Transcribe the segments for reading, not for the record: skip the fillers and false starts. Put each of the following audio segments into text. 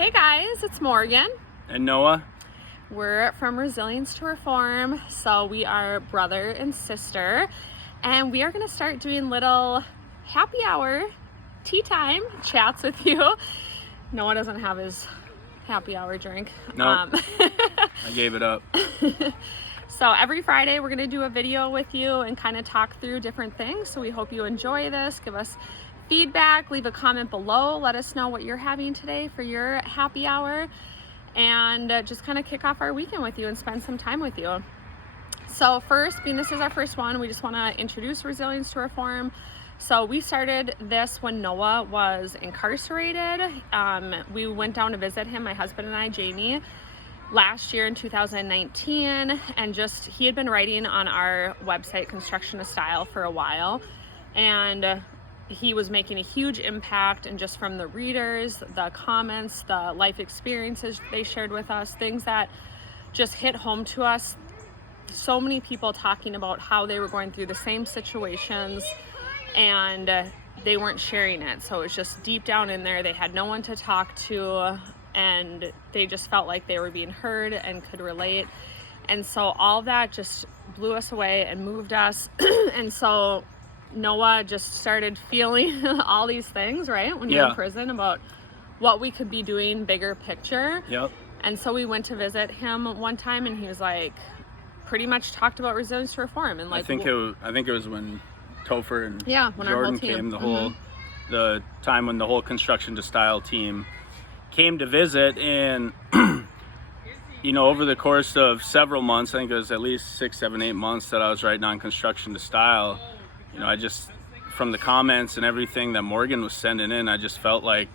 Hey guys, it's Morgan. And Noah. We're from Resilience to Reform, so we are brother and sister, and we are going to start doing little happy hour, tea time chats with you. Noah doesn't have his happy hour drink. No, I gave it up. So every Friday we're going to do a video with you and kind of talk through different things. So we hope you enjoy this. Give us feedback, leave a comment below, let us know what you're having today for your happy hour, and just kind of kick off our weekend with you and spend some time with you. So first, being this is our first one, we just want to introduce Resilience to Reform. So we started this when Noah was incarcerated. We went down to visit him, my husband and I, Jamie, last year in 2019, and he had been writing on our website, Construction to Style, for a while, and he was making a huge impact, and just from the readers, the comments, the life experiences they shared with us, things that just hit home to us. So many people talking about how they were going through the same situations and they weren't sharing it. So it was just deep down in there. They had no one to talk to, and they just felt like they were being heard and could relate. And so all that just blew us away and moved us. And so Noah just started feeling all these things, right? When you're in prison, about what we could be doing, bigger picture. Yep. And so we went to visit him one time, and he was like, pretty much talked about Resilience to Reform. And like, I think it was when Topher and when Jordan came, the time when the whole Construction to Style team came to visit. And you know, over the course of several months, I think it was at least 6, 7, 8 months that I was writing on Construction to Style, you know, I just, from the comments and everything that Morgan was sending in, I just felt like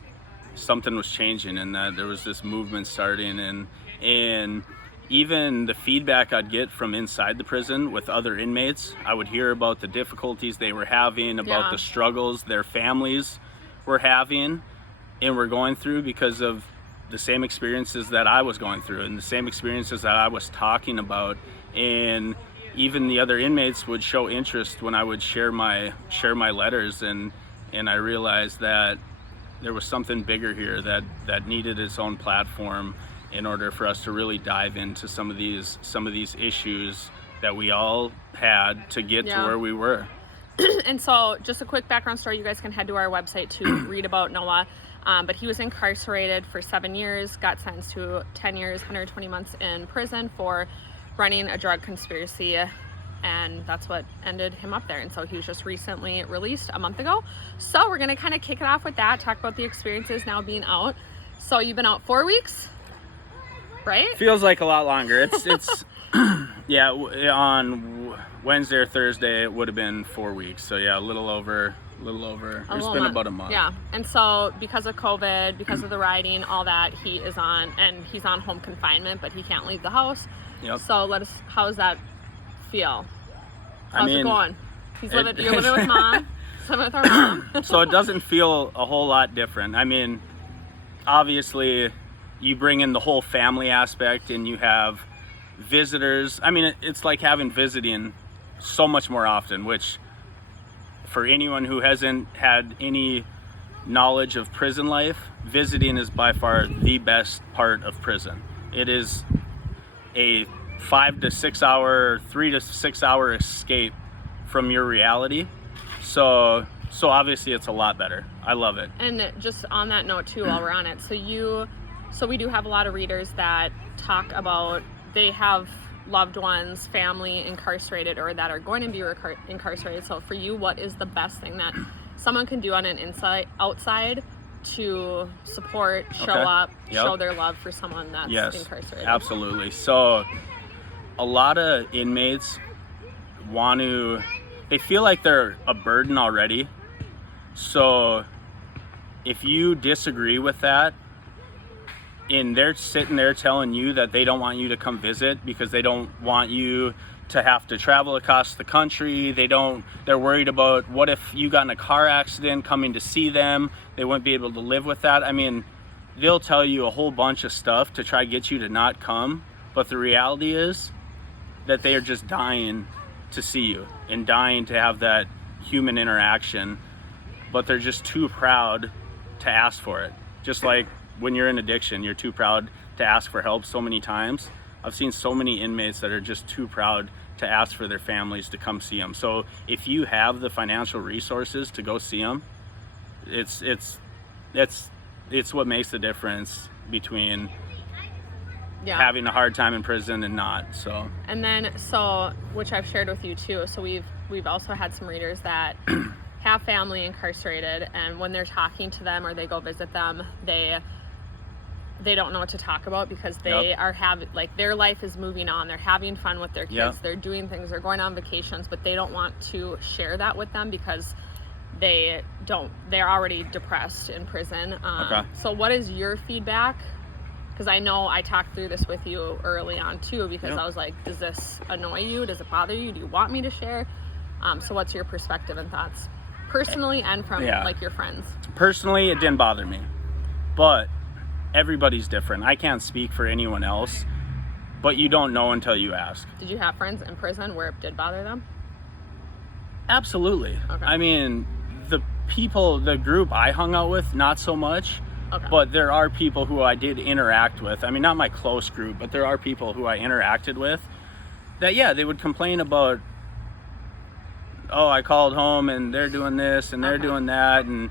something was changing, and that there was this movement starting. And even the feedback I'd get from inside the prison with other inmates, I would hear about the difficulties they were having, about the struggles their families were having and were going through because of the same experiences that I was going through and the same experiences that I was talking about. And even the other inmates would show interest when I would share my letters, and I realized that there was something bigger here that needed its own platform in order for us to really dive into some of these issues that we all had to get to where we were. And so just a quick background story, you guys can head to our website to read about Noah. But he was incarcerated for 7 years, got sentenced to 10 years, 120 months in prison for running a drug conspiracy, and that's what ended him up there. And so he was just recently released a month ago. So we're gonna kind of kick it off with that, talk about the experiences now being out. So you've been out 4 weeks, right? Feels like a lot longer. It's yeah, on Wednesday or Thursday it would have been 4 weeks. So yeah, a little over. It's been about a month. Yeah. And so because of COVID, because of the rioting, all that, he's on home confinement, but he can't leave the house. Yep. So how does that feel? How's it going? You're living with mom. Living with our mom. So it doesn't feel a whole lot different. I mean, obviously you bring in the whole family aspect, and you have visitors. I mean, it's like having visiting so much more often, which for anyone who hasn't had any knowledge of prison life, visiting is by far the best part of prison. It is a 5 to 6 hour, 3 to 6 hour escape from your reality. So obviously it's a lot better. I love it. And just on that note too, while we're on it, so we do have a lot of readers that talk about they have loved ones, family incarcerated, or that are going to be incarcerated. So for you, what is the best thing that someone can do on an outside to support, show up, show their love for someone that's incarcerated? Absolutely. So a lot of inmates they feel like they're a burden already. So if you disagree with that, and they're sitting there telling you that they don't want you to come visit because they don't want you to have to travel across the country. They're worried about what if you got in a car accident coming to see them. They wouldn't be able to live with that. I mean, they'll tell you a whole bunch of stuff to try to get you to not come. But the reality is that they are just dying to see you and dying to have that human interaction, but they're just too proud to ask for it. Just like when you're in addiction, you're too proud to ask for help so many times. I've seen so many inmates that are just too proud to ask for their families to come see them. So if you have the financial resources to go see them, it's what makes the difference between having a hard time in prison and not. So, and then, which I've shared with you too, so we've also had some readers that have family incarcerated, and when they're talking to them or they go visit them, they don't know what to talk about, because they are having, like, their life is moving on, they're having fun with their kids, they're doing things, they're going on vacations, but they don't want to share that with them because they're already depressed in prison. So what is your feedback? Because I know I talked through this with you early on too, because I was like, does this annoy you? Does it bother you? Do you want me to share? So what's your perspective and thoughts, personally and from like your friends? Personally, it didn't bother me, but everybody's different. I can't speak for anyone else, but you don't know until you ask. Did you have friends in prison where it did bother them? Absolutely. I mean, the group I hung out with, not so much. But there are people who I did interact with. I mean, not my close group, but there are people who I interacted with that, they would complain about, oh, I called home and they're doing this and they're doing that, and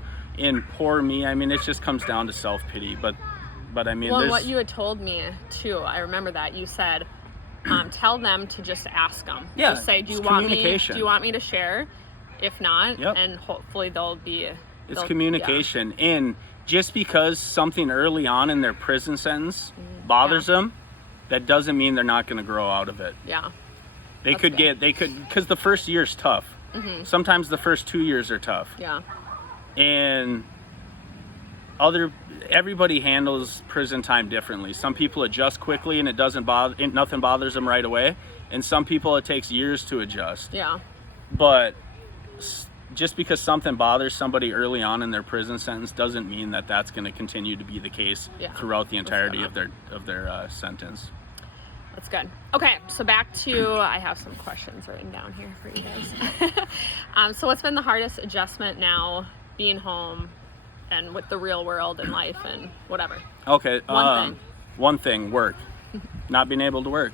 poor me. I mean, it just comes down to self-pity. But I mean, well, what you had told me too, I remember that you said, tell them to just ask them. Just say, do you want me to share? If not, and hopefully it's communication. And just because something early on in their prison sentence bothers them, that doesn't mean they're not going to grow out of it. They could, because the first year's tough. Sometimes the first 2 years are tough. And everybody handles prison time differently. Some people adjust quickly and nothing bothers them right away. And some people, it takes years to adjust. But just because something bothers somebody early on in their prison sentence doesn't mean that that's going to continue to be the case throughout the entirety of their sentence. That's good. Okay, so back to, I have some questions written down here for you guys. So what's been the hardest adjustment now, being home and with the real world and life and whatever? Okay, one thing, work. Not being able to work.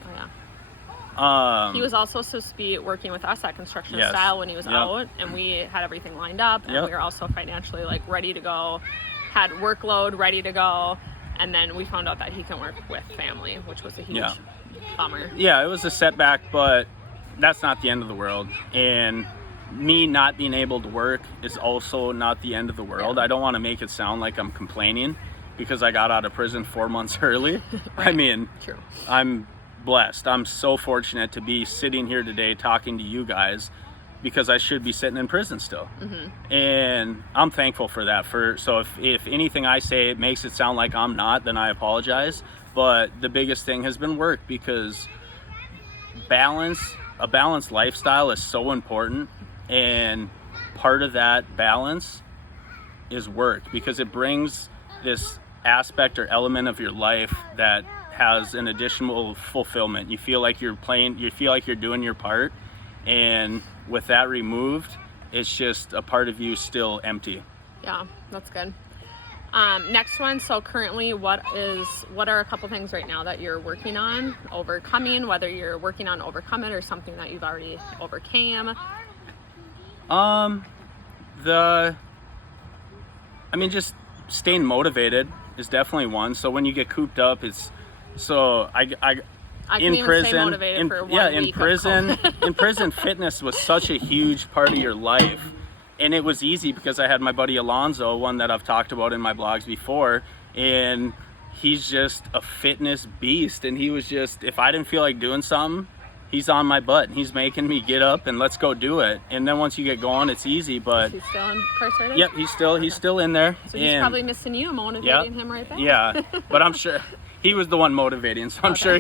He was also supposed to be working with us at Construction Style when he was out, and we had everything lined up, and we were also financially ready to go, had workload ready to go, and then we found out that he can work with family, which was a huge bummer. It was a setback, but that's not the end of the world. And me not being able to work is also not the end of the world. I don't want to make it sound like I'm complaining because I got out of prison 4 months early. I mean, I'm blessed. I'm so fortunate to be sitting here today talking to you guys, because I should be sitting in prison still. And I'm thankful for that. So if anything I say it makes it sound like I'm not, then I apologize. But the biggest thing has been work, because a balanced lifestyle is so important, and part of that balance is work, because it brings this aspect or element of your life that has an additional fulfillment. You feel like you're doing your part, and with that removed, it's just a part of you still empty. That's good. Next one, so currently what are a couple things right now that you're working on overcoming, whether you're working on overcome it or something that you've already overcame? Just staying motivated is definitely one. So when you get cooped up, in prison, fitness was such a huge part of your life, and it was easy because I had my buddy Alonzo, one that I've talked about in my blogs before, and he's just a fitness beast. And he was just, if I didn't feel like doing something, he's on my butt and he's making me get up and let's go do it. And then once you get going, it's easy. But he's still incarcerated? Yep, he's still in there. So he's probably missing you, motivating him right there. But I'm sure he was the one motivating, so I'm sure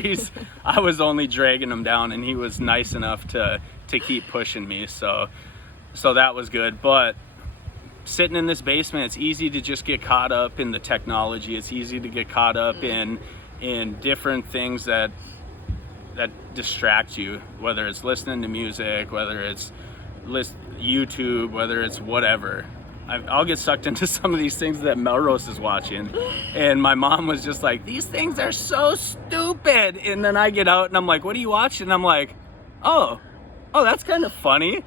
I was only dragging him down, and he was nice enough to keep pushing me. So that was good. But sitting in this basement, it's easy to just get caught up in the technology. It's easy to get caught up in different things that distract you, whether it's listening to music, whether it's YouTube, whether it's whatever. I'll get sucked into some of these things that Melrose is watching, and my mom was just like, these things are so stupid. And then I get out and I'm like, what are you watching? And I'm like, oh, that's kind of funny.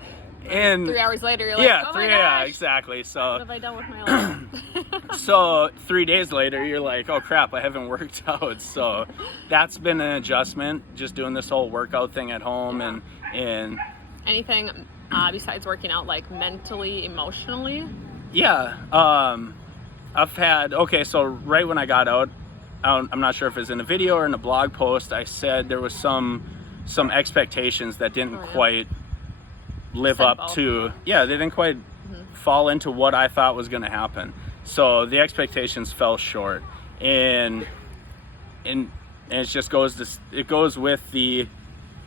And 3 hours later, you're like, oh my gosh, yeah, exactly. So what have I done with my life? so 3 days later, you're like, oh crap, I haven't worked out. So that's been an adjustment, just doing this whole workout thing at home. And anything besides working out, like mentally, emotionally? Yeah, I've had, so right when I got out, I'm not sure if it was in a video or in a blog post, I said there was some expectations that didn't quite live up to, they didn't quite fall into what I thought was going to happen. So the expectations fell short, and it just goes with the,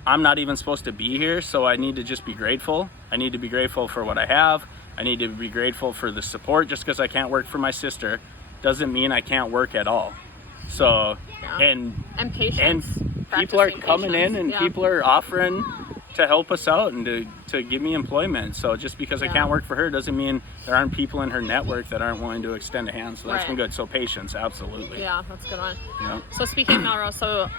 I'm not even supposed to be here, so I need to just be grateful. I need to be grateful for what I have. I need to be grateful for the support. Just because I can't work for my sister doesn't mean I can't work at all. So, and patience. And people are coming in, and people are offering to help us out and to give me employment. So just because I can't work for her doesn't mean there aren't people in her network that aren't willing to extend a hand. So that's been good. So patience, absolutely. Yeah, that's a good one. Yeah. So speaking of Melrose, so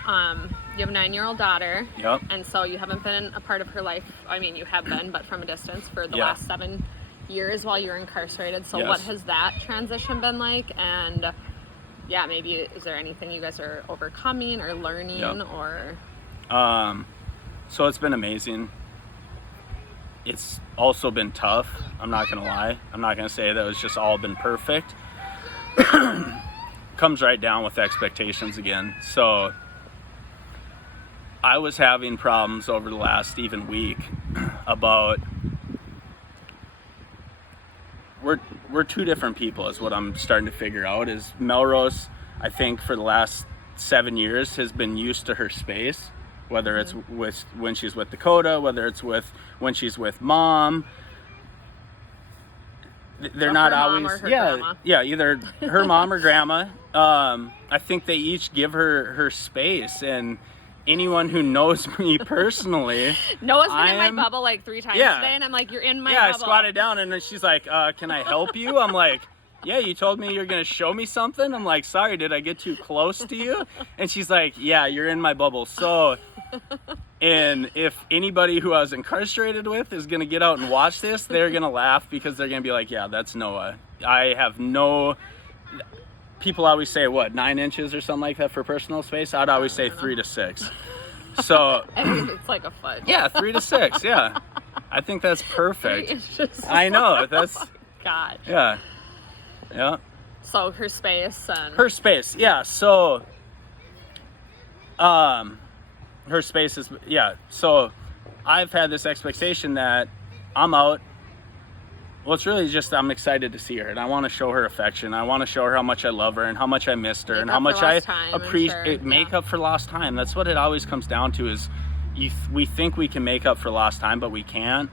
you have a 9-year-old daughter. Yep. And so you haven't been a part of her life. I mean, you have been, but from a distance for the last 7 years while you were incarcerated. So what has that transition been like? And maybe is there anything you guys are overcoming or learning or? So it's been amazing. It's also been tough. I'm not going to lie. I'm not going to say that it's just all been perfect. Comes right down with expectations again. So I was having problems over the last even week about, we're two different people is what I'm starting to figure out. Is Melrose, I think for the last 7 years, has been used to her space. Whether it's when she's with Dakota, whether it's when she's with mom, they're not always, grandma. Either her mom or grandma. I think they each give her space, and anyone who knows me personally, Noah's been in my bubble like 3 times today, and I'm like, you're in my bubble. I squatted down, and then she's like, can I help you? I'm like, yeah, you told me you're going to show me something. I'm like, sorry, did I get too close to you? And she's like, yeah, you're in my bubble. So, and if anybody who I was incarcerated with is going to get out and watch this, they're going to laugh because they're going to be like, yeah, that's Noah. I have people always say, 9 inches or something like that for personal space? I'd always say 3 to 6. So it's like a foot. Yeah, 3 to 6. Yeah. I think that's perfect. 3 inches. I know. That's, oh God. Yeah. Yeah. So her space. Yeah. So, her space is, So I've had this expectation that I'm out. Well, it's really just, I'm excited to see her, and I want to show her affection. I want to show her how much I love her and how much I missed her and how much I appreciate. Make up for lost time. That's what it always comes down to is we think we can make up for lost time, but we can't.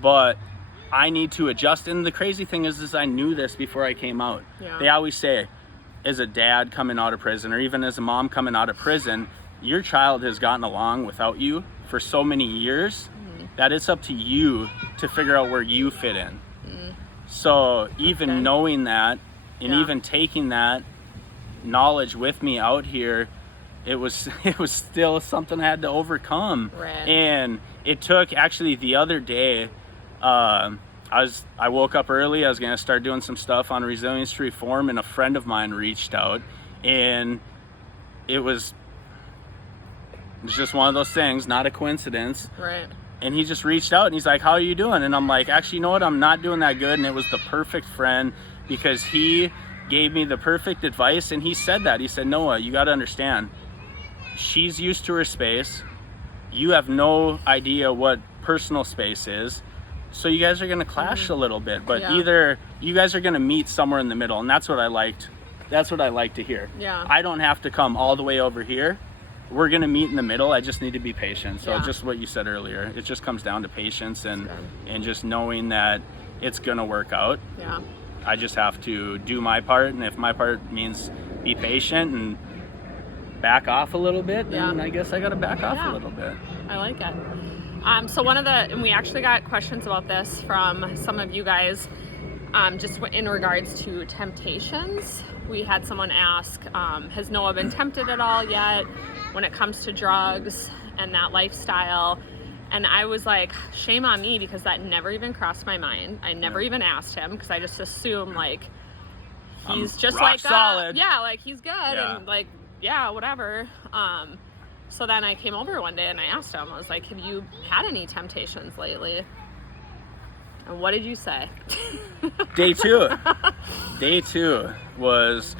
But I need to adjust. And the crazy thing is I knew this before I came out. Yeah. They always say, as a dad coming out of prison, or even as a mom coming out of prison, your child has gotten along without you for so many years that it's up to you to figure out where you fit in. So even knowing that, and even taking that knowledge with me out here, it was still something I had to overcome. Right. And it took, actually the other day, I woke up early. I was going to start doing some stuff on resilience to reform, and a friend of mine reached out, and it was just one of those things, not a coincidence. Right. And he just reached out and he's like, how are you doing? And I'm like, actually, you know what? I'm not doing that good. And it was the perfect friend because he gave me the perfect advice. And he said that. He said, Noah, you got to understand, she's used to her space. You have no idea what personal space is. So you guys are going to clash a little bit. But either you guys are going to meet somewhere in the middle. And that's what I liked. That's what I like to hear. Yeah. I don't have to come all the way over here. We're going to meet in the middle. I just need to be patient. So just what you said earlier, it just comes down to patience and just knowing that it's going to work out. Yeah. I just have to do my part. And if my part means be patient and back off a little bit, then I guess I got to back off a little bit. I like it. So and we actually got questions about this from some of you guys. just in regards to temptations. We had someone ask, has Noah been tempted at all yet when it comes to drugs and that lifestyle? And I was like, shame on me, because that never even crossed my mind. I never even asked him, because I just assumed like he's just like solid. Yeah, like he's good and like whatever. So then I came over one day and I asked him, I was like, have you had any temptations lately? And what did you say? Day two was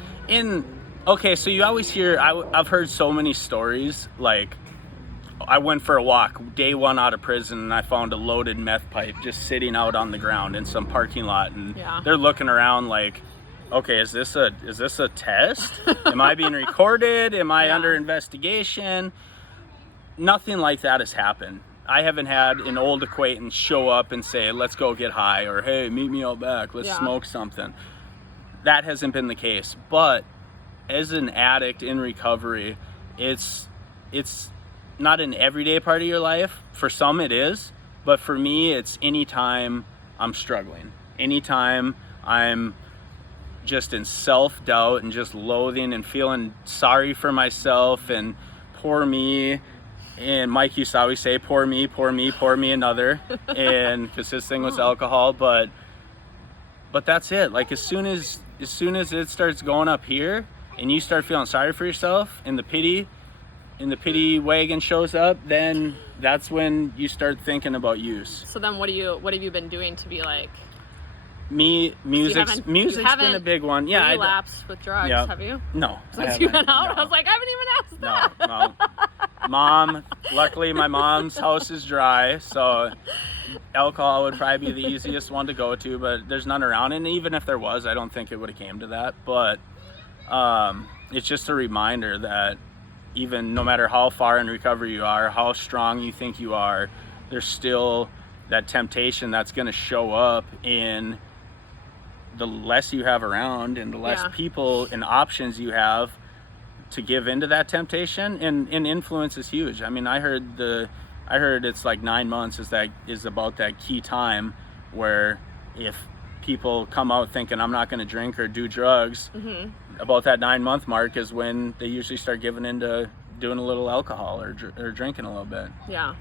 okay, so you always hear, I've heard so many stories, like, I went for a walk day one out of prison and I found a loaded meth pipe just sitting out on the ground in some parking lot, and they're looking around like, okay, is this a test? Am I being recorded? Am I under investigation? Nothing like that has happened. I haven't had an old acquaintance show up and say, let's go get high, or hey, meet me out back, let's smoke something. That hasn't been the case. But as an addict in recovery, it's not an everyday part of your life. For some it is, but for me, it's anytime I'm struggling, anytime I'm just in self-doubt and just loathing and feeling sorry for myself and poor me. And Mike used to always say, pour me another, and because his thing was alcohol, but that's it. Like as soon as it starts going up here and you start feeling sorry for yourself and the pity wagon shows up, then that's when you start thinking about use. So then what have you been doing to be like, music's been a big one. Yeah, relapsed with drugs, have you? No. Since you went out? No. I was like, I haven't even asked that. No. Mom, luckily my mom's house is dry, so alcohol would probably be the easiest one to go to, but there's none around, and even if there was, I don't think it would have came to that. But it's just a reminder that even no matter how far in recovery you are, how strong you think you are, there's still that temptation that's going to show up in the less you have around and the less people and options you have to give into that temptation. And influence is huge. I mean, I heard it's like 9 months is about that key time where if people come out thinking I'm not going to drink or do drugs, about that 9-month mark is when they usually start giving into doing a little alcohol or drinking a little bit. Yeah,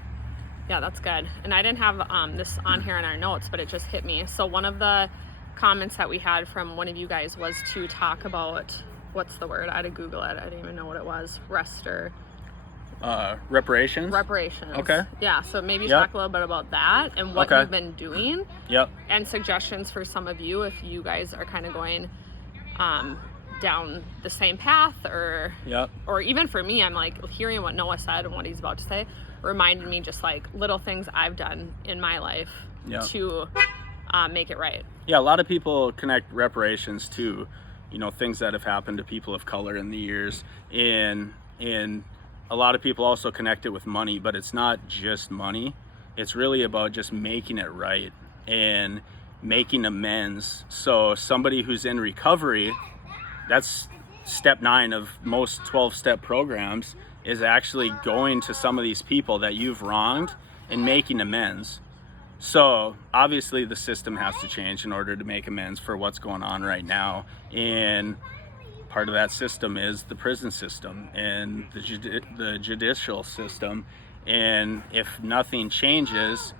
that's good. And I didn't have this on here in our notes, but it just hit me. So one of the comments that we had from one of you guys was to talk about, what's the word? I had to Google it. I didn't even know what it was. Reparations? Reparations. Okay. Yeah, so maybe talk a little bit about that and what you've been doing. Yep. And suggestions for some of you if you guys are kind of going down the same path, or even for me, I'm like hearing what Noah said and what he's about to say reminded me just like little things I've done in my life to make it right. Yeah, a lot of people connect reparations to, things that have happened to people of color in the years, and a lot of people also connect it with money, but it's not just money. It's really about just making it right and making amends. So somebody who's in recovery, that's step 9 of most 12-step programs, is actually going to some of these people that you've wronged and making amends. So obviously the system has to change in order to make amends for what's going on right now. And part of that system is the prison system and the judicial system. And if nothing changes,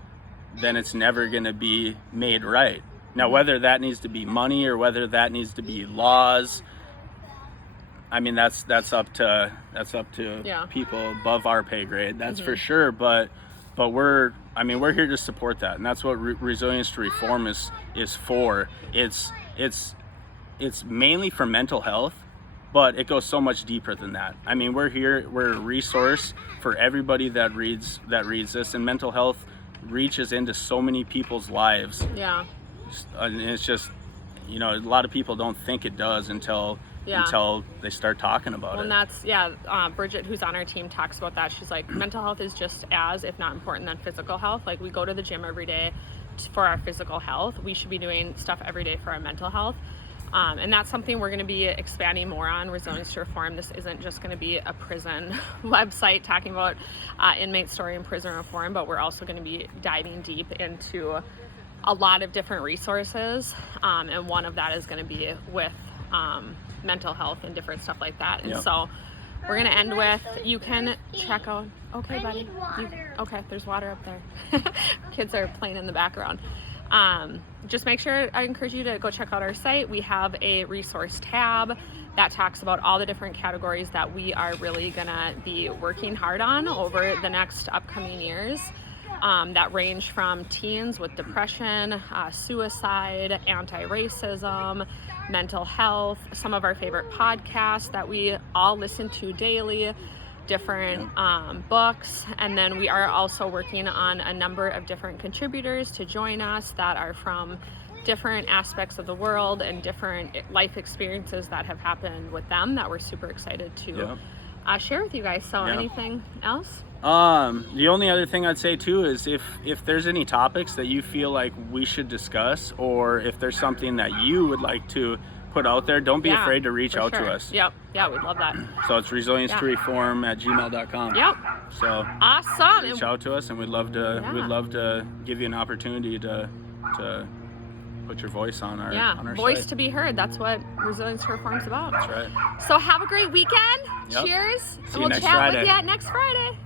then it's never going to be made right. Now, whether that needs to be money or whether that needs to be laws, I mean, that's up to people above our pay grade. That's for sure. But we're here to support that, and that's what Resilience to Reform is for. It's mainly for mental health, but it goes so much deeper than that. I mean, we're a resource for everybody that reads this, and mental health reaches into so many people's lives. Yeah. And it's just, a lot of people don't think it does until they start talking about it. And that's, Bridget, who's on our team, talks about that. She's like, mental health is just as, if not important than physical health. Like, we go to the gym every day for our physical health. We should be doing stuff every day for our mental health. And that's something we're going to be expanding more on. Resilience to Reform. This isn't just going to be a prison website talking about inmate story and prison reform, but we're also going to be diving deep into a lot of different resources, and one of that is going to be with mental health and different stuff like that. And so we're going to end with, you can check out, okay buddy, okay, there's water up there. Kids are playing in the background. Just make sure, I encourage you to go check out our site. We have a resource tab that talks about all the different categories that we are really gonna be working hard on over the next upcoming years, that range from teens with depression, suicide, anti-racism, mental health, some of our favorite podcasts that we all listen to daily, different books, and then we are also working on a number of different contributors to join us that are from different aspects of the world and different life experiences that have happened with them that we're super excited to share with you guys. So anything else? The only other thing I'd say too is if there's any topics that you feel like we should discuss, or if there's something that you would like to put out there, don't be afraid to reach out to us. Yeah, we'd love that. So it's resilience2reform@gmail.com. Yep. So awesome. Reach out to us, and we'd love to give you an opportunity to put your voice on our on our voice site. to be heard. That's what Resilience to Reform is about. That's right. So have a great weekend. Yep. Cheers. See And you we'll next chat Friday. with you next Friday.